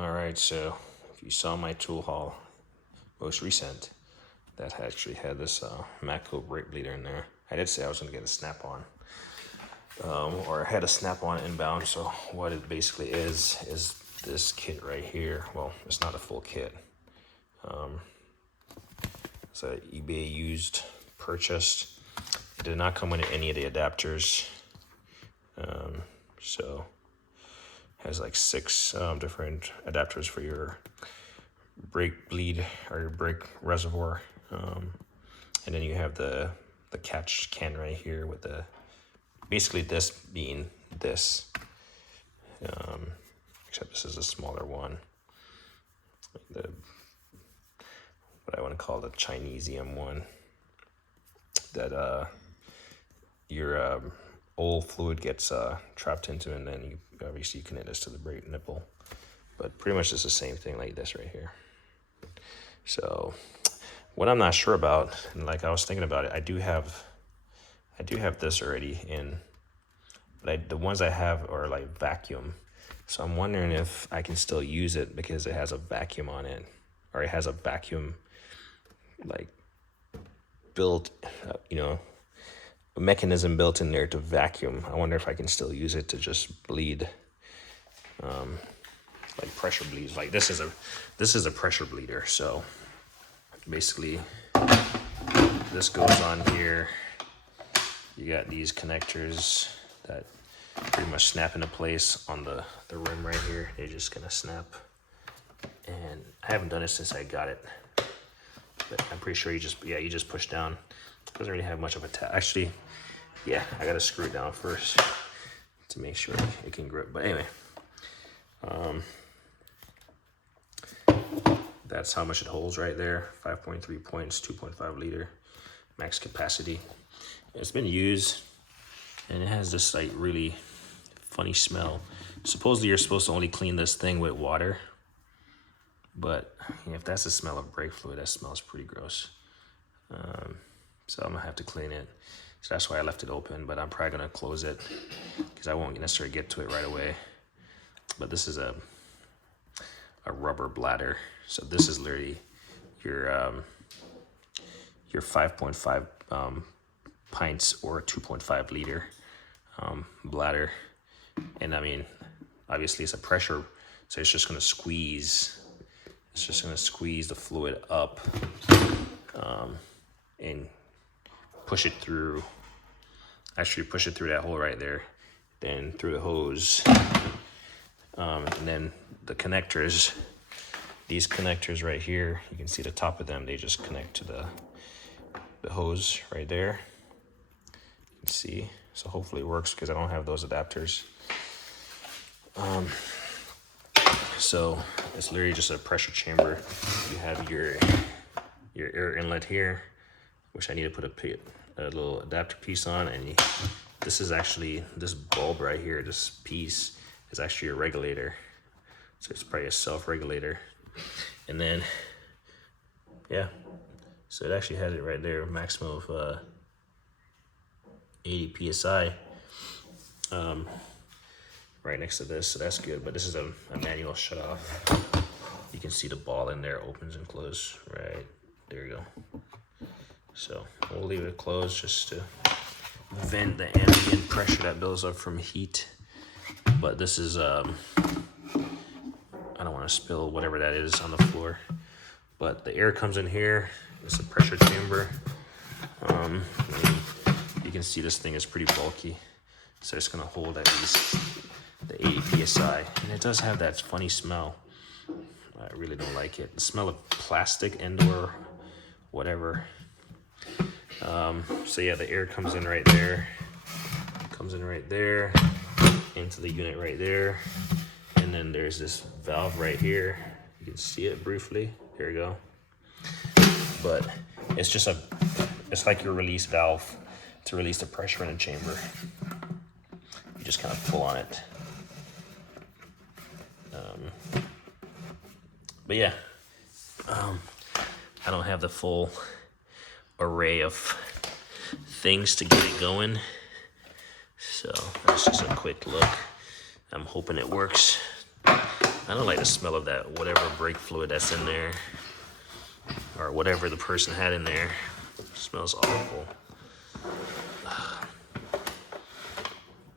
All right, so if you saw my tool haul, most recent, that actually had this Matco brake bleeder in there. I did say I was gonna get a snap-on, or I had a snap-on inbound. So what it basically is this kit right here. Well, it's not a full kit. It's a eBay used, purchased. It did not come with any of the adapters. So has like 6 different adapters for your brake bleed or your brake reservoir, and then you have the catch can right here with the basically this being this, except this is a smaller one. The what I want to call the Chinesium one, that your oil fluid gets trapped into, and then you obviously connect this to the brake nipple. But pretty much it's the same thing like this right here. So what I'm not sure about, and like I was thinking about it, I do have this already in, but the ones I have are like vacuum. So I'm wondering if I can still use it because it has a vacuum on it, or it has a vacuum like built, a mechanism built in there to vacuum. I wonder if I can still use it to just bleed, like pressure bleeds. Like this is a pressure bleeder. So basically, this goes on here. You got these connectors that pretty much snap into place on the rim right here. They're just gonna snap. And I haven't done it since I got it, but I'm pretty sure you just push down. It doesn't really have much of a actually, yeah, I gotta screw it down first to make sure it can grip. But anyway, that's how much it holds right there. 5.3 points, 2.5 liter max capacity. It's been used, and it has this like really funny smell. Supposedly you're supposed to only clean this thing with water, but if that's the smell of brake fluid, that smells pretty gross. So I'm gonna have to clean it. So that's why I left it open, but I'm probably gonna close it because I won't necessarily get to it right away. But this is a rubber bladder. So this is literally your 5.5 pints or 2.5 liter bladder. And I mean, obviously it's a pressure, so it's just gonna squeeze. It's just gonna squeeze the fluid up, and push it through. Actually, push it through that hole right there, then through the hose, and then the connectors. These connectors right here, you can see the top of them. They just connect to the hose right there. You can see. So hopefully it works because I don't have those adapters. So it's literally just a pressure chamber. You have your air inlet here, which I need to put a little adapter piece on, and this is actually, this bulb right here, this piece is actually a regulator. So it's probably a self-regulator. And then, yeah, so it actually has it right there, maximum of 80 PSI, right next to this, so that's good. But this is a manual shut off. You can see the ball in there opens and closes right there. You go. So we'll leave it closed just to vent the ambient pressure that builds up from heat. But this is I don't want to spill whatever that is on the floor, but the air comes in here. It's a pressure chamber. You can see this thing is pretty bulky, so it's gonna hold at least the 80 PSI, and it does have that funny smell. I really don't like it. The smell of plastic indoor, whatever. So yeah, the air comes in right there, into the unit right there, and then there's this valve right here. You can see it briefly. There you go. But it's just it's like your release valve to release the pressure in the chamber. You just kind of pull on it. But yeah, I don't have the full array of things to get it going, so that's just a quick look. I'm hoping it works. I don't like the smell of that whatever brake fluid that's in there, or whatever the person had in there. It smells awful.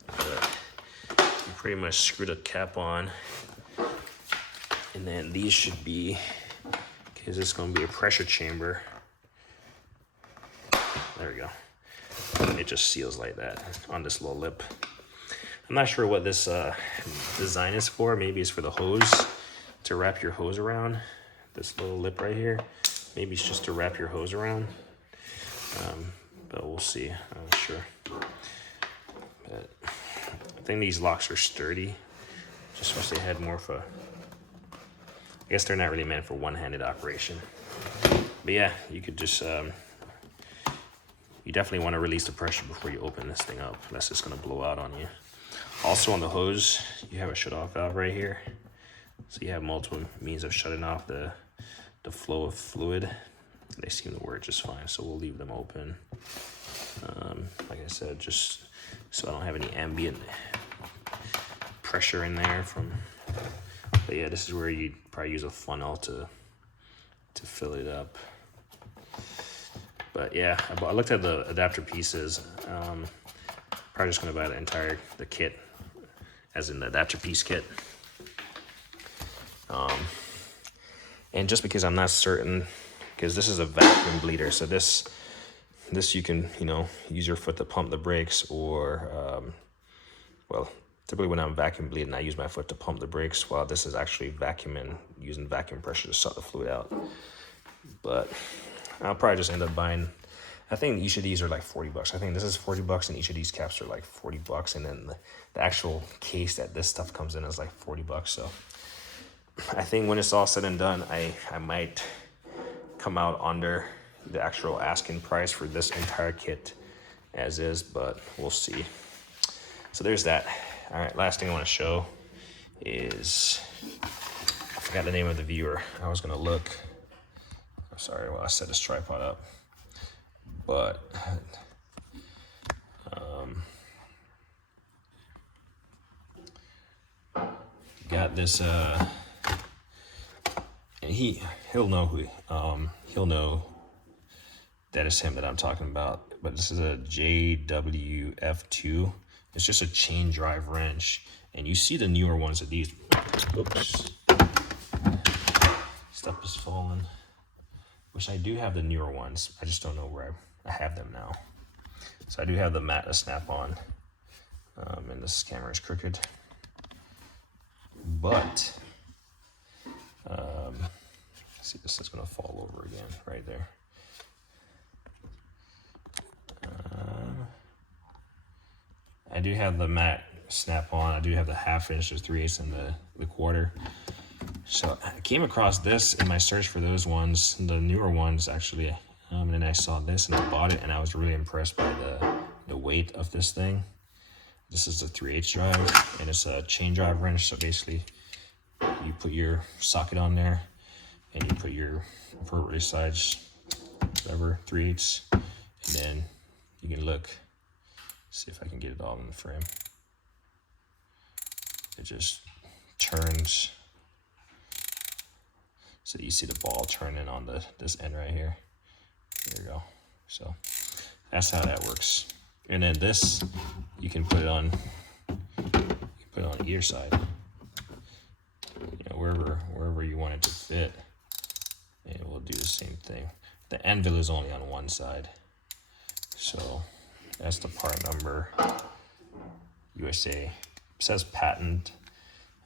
But you pretty much screw the cap on, and then these should be, because it's going to be a pressure chamber. There we go. It just seals like that on this little lip. I'm not sure what this design is for. Maybe it's for the hose, to wrap your hose around. This little lip right here. Maybe it's just to wrap your hose around. But we'll see. I'm not sure. But I think these locks are sturdy. Just wish they had more of a... I guess they're not really meant for one-handed operation. But yeah, you could just... you definitely want to release the pressure before you open this thing up. That's just going to blow out on you. Also on the hose, you have a shut-off valve right here. So you have multiple means of shutting off the flow of fluid. They seem to work just fine, so we'll leave them open. Like I said, just so I don't have any ambient pressure in there from... But yeah, this is where you probably use a funnel to fill it up. But yeah, I looked at the adapter pieces. Probably just gonna buy the kit, as in the adapter piece kit. And just because I'm not certain, because this is a vacuum bleeder, so this you can, use your foot to pump the brakes, or well, typically when I'm vacuum bleeding, I use my foot to pump the brakes, while this is actually vacuuming, using vacuum pressure to suck the fluid out. But I'll probably just end up buying, I think each of these are like $40. I think this is $40, and each of these caps are like $40, and then the actual case that this stuff comes in is like $40. So I think when it's all said and done, I might come out under the actual asking price for this entire kit as is, but we'll see. So there's that. All right, last thing I want to show is, I forgot the name of the viewer. I was gonna look. I'm sorry while I set this tripod up, but got this and he'll know he'll know that is him that I'm talking about. But this is a JWF2. It's just a chain drive wrench, and you see the newer ones of these. Oops, stuff is falling. Which I do have the newer ones. I just don't know where I have them now. So I do have the mat snap-on, and this camera is crooked. But see, this is gonna fall over again right there. I do have the mat snap-on. I do have the 1/2 inch, the 3/8, and the 1/4. So I came across this in my search for those ones, the newer ones actually, and then I saw this and I bought it, and I was really impressed by the weight of this thing. This is a 3/8 drive, and it's a chain drive wrench. So basically, you put your socket on there, and you put your appropriate size, whatever, 3/8, and then you can look. See if I can get it all in the frame. It just turns. So you see the ball turning on this end right here. There you go. So that's how that works. And then this, you can put it on. You put it on either side. Wherever you want it to fit, and it will do the same thing. The anvil is only on one side. So that's the part number. USA. It says patent.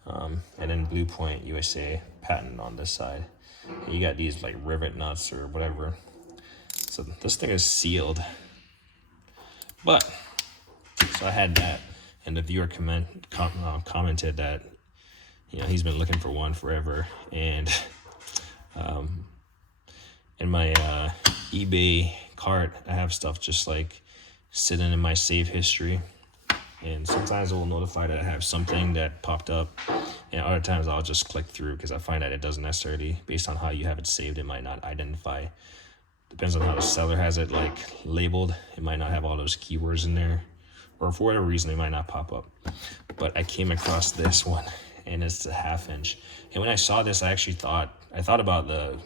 And then BluePoint USA patent on this side. And you got these like rivet nuts or whatever. So this thing is sealed. But so I had that, and the viewer commented that he's been looking for one forever, and in my eBay cart I have stuff just like sitting in my save history, and sometimes it will notify that I have something that popped up, and other times I'll just click through because I find that it doesn't necessarily, based on how you have it saved, it might not identify. Depends on how the seller has it like labeled. It might not have all those keywords in there, or for whatever reason it might not pop up. But I came across this one, and it's a 1/2 inch. And when I saw this, I thought about the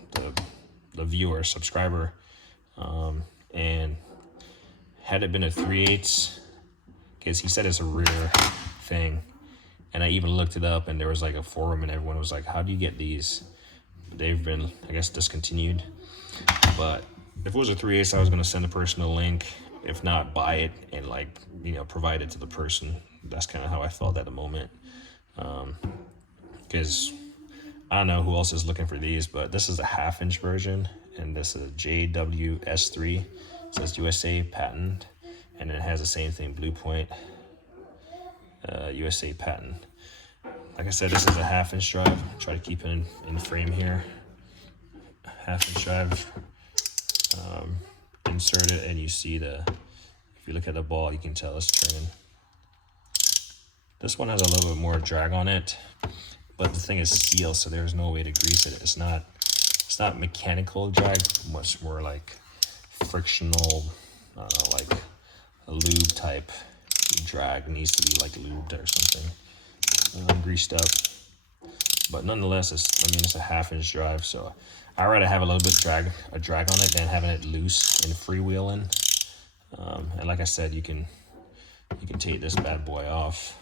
viewer subscriber, and had it been a 3/8, because he said it's a rare thing, and I even looked it up, and there was like a forum, and everyone was like, "How do you get these?" They've been, I guess, discontinued. But if it was a 3/8, I was gonna send a person a link. If not, buy it and like, you know, provide it to the person. That's kind of how I felt at the moment. Because I don't know who else is looking for these, but this is a 1/2 inch version, and this is a JWS3. It says USA patent, and it has the same thing, BluePoint, USA patent. Like I said, this is a 1/2 inch drive. Try to keep it in frame here. 1/2 inch drive. Insert it, and you see if you look at the ball, you can tell it's turning. This one has a little bit more drag on it, but the thing is steel, so there's no way to grease it. It's not mechanical drag, much more like frictional, I don't know, like a lube type drag. Needs to be like lubed or something, greased up. But nonetheless, it's a 1/2 inch drive, so I'd rather have a little bit of drag on it than having it loose and freewheeling. And like I said, you can take this bad boy off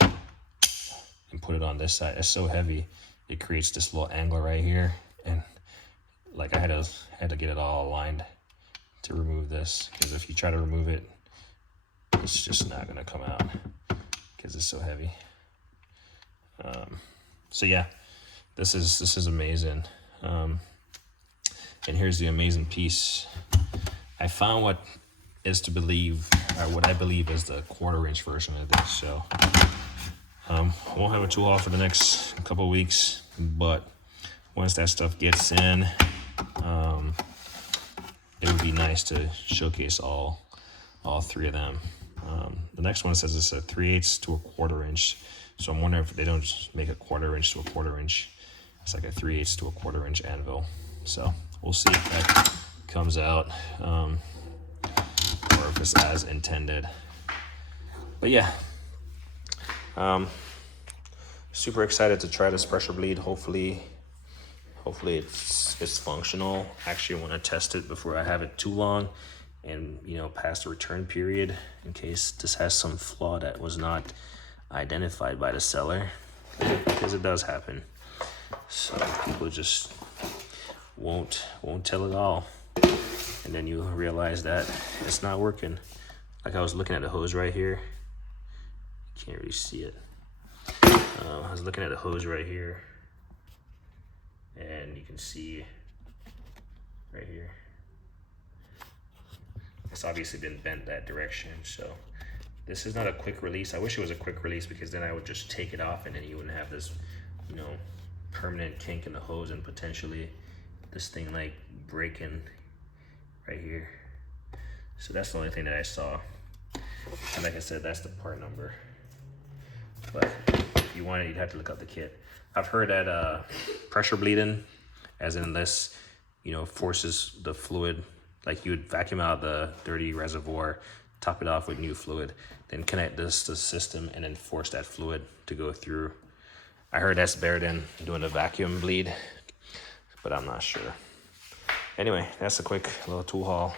and put it on this side. It's so heavy, it creates this little angle right here, and like I had to get it all aligned to remove this, because if you try to remove it, it's just not gonna come out because it's so heavy. So yeah, this is amazing. And here's the amazing piece. I found what I believe is the 1/4 inch version of this. So won't have a tool haul for the next couple of weeks, but once that stuff gets in, it would be nice to showcase all 3 of them. The next one says it's a 3/8 to a 1/4 inch. So I'm wondering if they don't just make a 1/4 inch to a 1/4 inch. It's like a 3/8 to a 1/4 inch anvil. So we'll see if that comes out, or if it's as intended. But yeah, super excited to try this pressure bleed. Hopefully it's functional. Actually, I want to test it before I have it too long, and past the return period, in case this has some flaw that was not identified by the seller, because it does happen. So people just won't tell it all, and then you realize that it's not working. Like I was looking at the hose right here. You can't really see it. I was looking at the hose right here, and you can see right here. It's obviously been bent that direction, so this is not a quick release. I wish it was a quick release, because then I would just take it off, and then you wouldn't have this, permanent kink in the hose, and potentially this thing like breaking right here. So that's the only thing that I saw. And like I said, that's the part number. But if you wanted, you'd have to look up the kit. I've heard that pressure bleeding, as in this, forces the fluid. Like you would vacuum out the dirty reservoir, top it off with new fluid, then connect this to the system, and then force that fluid to go through. I heard that's better than doing a vacuum bleed, but I'm not sure. Anyway, that's a quick little tool haul.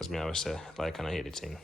As me always say, like and I hate it thing.